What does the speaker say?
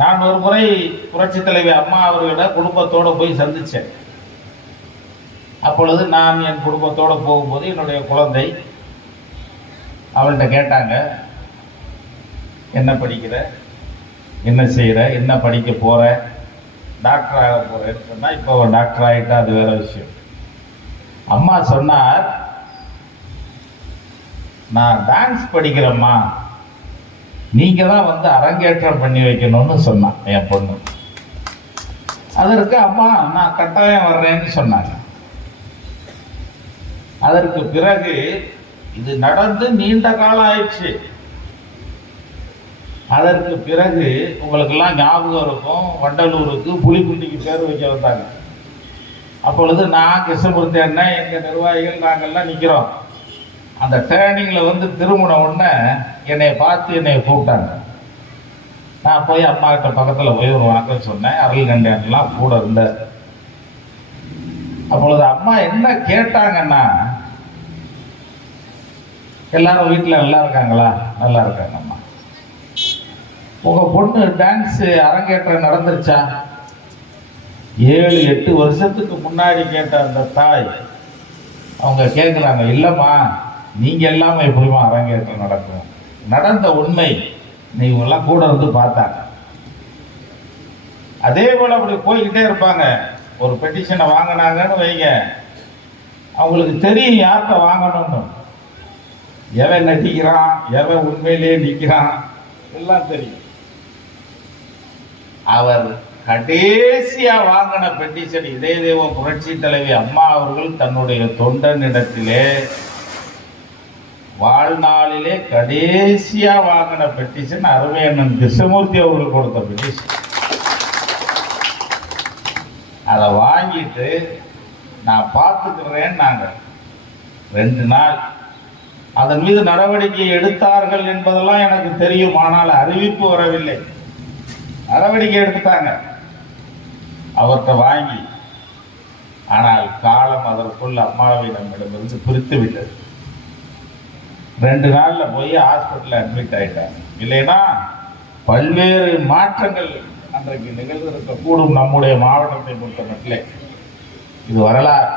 நான் ஒரு முறை புரட்சி தலைவி அம்மா அவர்களிட குடும்பத்தோடு போய் சந்தித்தேன். அப்பொழுது நான் என் குடும்பத்தோடு போகும்போது என்னுடைய குழந்தை அவள்கிட்ட கேட்டாங்க, என்ன படிக்கிற, என்ன செய்கிற, என்ன படிக்க போகிற, டாக்டர் ஆக போகிறேன்னு சொன்னால் இப்போ டாக்டர் ஆகிட்டா அது வேறு விஷயம். அம்மா சொன்னார், நான் டான்ஸ் படிக்கிறேம்மா, நீங்கள் தான் வந்து அரங்கேற்றம் பண்ணி வைக்கணும்னு சொன்னான் என் பொண்ணு. அதற்கு அம்மா நான் கட்டாயம் வர்றேன்னு சொன்னாங்க. அதற்கு பிறகு இது நடந்து நீண்ட காலம் ஆயிடுச்சு. அதற்கு பிறகு உங்களுக்கெல்லாம் ஞாபகம் இருக்கும், வண்டலூருக்கு புலிக்குண்டிக்கு பேர் வைக்க வந்தாங்க. அப்பொழுது நான் கிருஷ்ணமூர்த்தி அண்ணன் எங்கள் நிர்வாகிகள் நாங்கள்லாம் நிற்கிறோம். அந்த டேர்னிங்கில் வந்து திருமண உடனே என்னை பார்த்து என்னை கூப்பிட்டாங்க. நான் போய் அம்மா கிட்ட பக்கத்தில் போய் ஒரு வணக்கம் சொன்னேன். அருள் கண்டியன்லாம் கூட இருந்தார். அப்பொழுது அம்மா என்ன கேட்டாங்கன்னா, எல்லாரும் வீட்டில் நல்லா இருக்காங்களா? நல்லா இருக்காங்க அம்மா. உங்கள் பொண்ணு டான்ஸு அரங்கேற்றம் நடந்துருச்சா? 7-8 வருஷத்துக்கு முன்னாடி கேட்ட அந்த தாய் அவங்க கேட்குறாங்க, இல்லைம்மா நீங்கள் எல்லாமே எப்படிமா அரங்கேற்றம் நடக்கும், நடந்த உண்மை நீங்களாம் கூட இருந்து பார்த்தாங்க. அதே போல் அப்படி போய்கிட்டே இருப்பாங்க. ஒரு பெட்டிஷனை வாங்கினாங்கன்னு வைங்க, அவங்களுக்கு தெரியும் யார்கிட்ட வாங்கணும்னு, எவன் நடிக்கிறான், எவன் உண்மையிலேயே நிற்கிறான் எல்லாம் தெரியும். அவர் கடைசியா வாங்கின பெட்டிஷன் இதே தெய்வம் புரட்சி தலைவி அம்மா அவர்கள் தன்னுடைய தொண்டனிடத்திலே வாழ்நாளிலே கடைசியா வாங்கின பெட்டிஷன் அருமையண்ணன் கிருஷ்ணமூர்த்தி அவர்கள் கொடுத்த பெட்டிஷன். அதை வாங்கிட்டு நான் பார்த்துக்கிறேன். நாங்கள் 2 நாள் அதன் மீது நடவடிக்கை எடுத்தார்கள் என்பதெல்லாம் எனக்கு தெரியும். ஆனால் அறிவிப்பு வரவில்லை. நடவடிக்கை எடுத்துட்டாங்க அவர்கிட்ட வாங்கி. ஆனால் காலம் அதற்குள் அம்மாவை நம்மிடமிருந்து பிரித்து விட்டது. 2 நாளில் போய் ஹாஸ்பிட்டலில் அட்மிட் ஆகிட்டாங்க. இல்லைன்னா பல்வேறு மாற்றங்கள் அன்றைக்கு நிகழ்ந்திருக்கக்கூடும் நம்முடைய மாவட்டத்தை பொறுத்த மட்டிலே. இது வரலாறு.